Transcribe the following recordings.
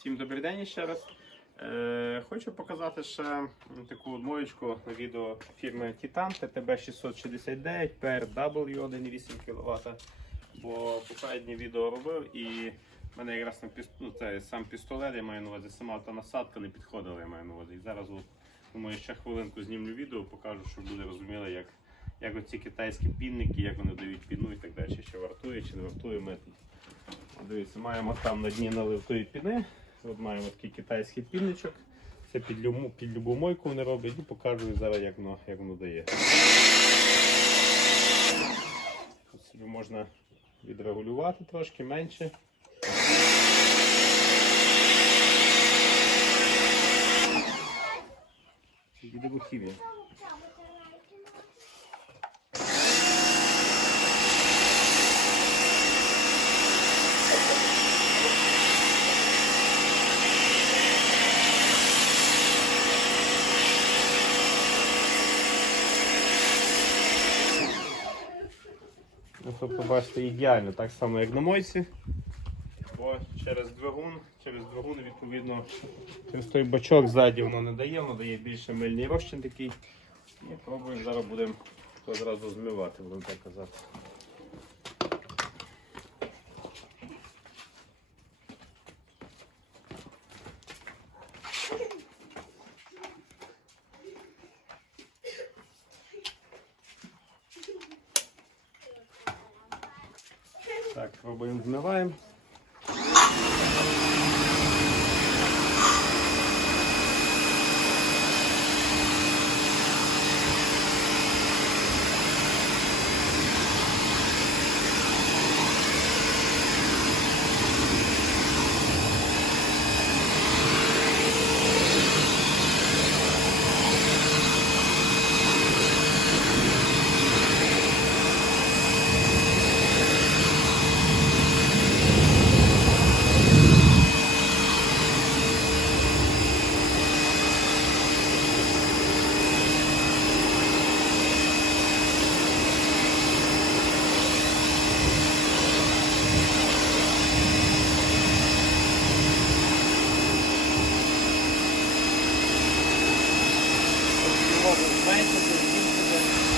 Всім добрий день ще раз. Е, хочу показати ще таку моєчку на відео фірми Titan TTB669 PRW 1,8 кВт. Бо попереднє відео робив і в мене якраз на піс... ну, це сам пістолет, я маю на увазі, сама та насадка не підходила, я маю на увазі. І зараз от, думаю, ще хвилинку знімлю відео, покажу, щоб люди розуміли, як, як оці китайські пінники, як вони дають піну і так далі, чи вартує, чи не вартує метод. Дивіться, маємо там на дні наливтої піни. От маємо такий китайський пінничок. Це під любу, під любу мойку вони роблять і покажу зараз, як воно, як воно дає. Тут собі можна відрегулювати трошки менше. Від. Ну, тобто, бачите, ідеально, так само, як на мойці. Бо через двигун, через двигун, відповідно, через той бачок ззаді воно не дає, воно дає більше мильний розчин такий. І пробуємо зараз будемо зразу змивати, будемо так казати. Так, пробуємо 50,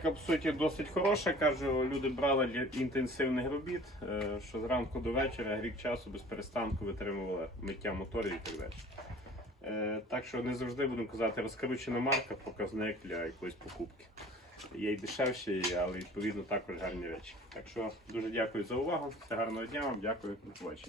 Техніка, по суті, досить хороша. Кажу, люди брали для інтенсивних робіт, е, що зранку до вечора, рік часу без перестанку витримували миття моторів і так далі. Е, так що не завжди будемо казати, розкручена марка, показник для якоїсь покупки. Є й дешевші, але відповідно також гарні речі. Так що дуже дякую за увагу. Все гарного дня вам, дякую, до побачення.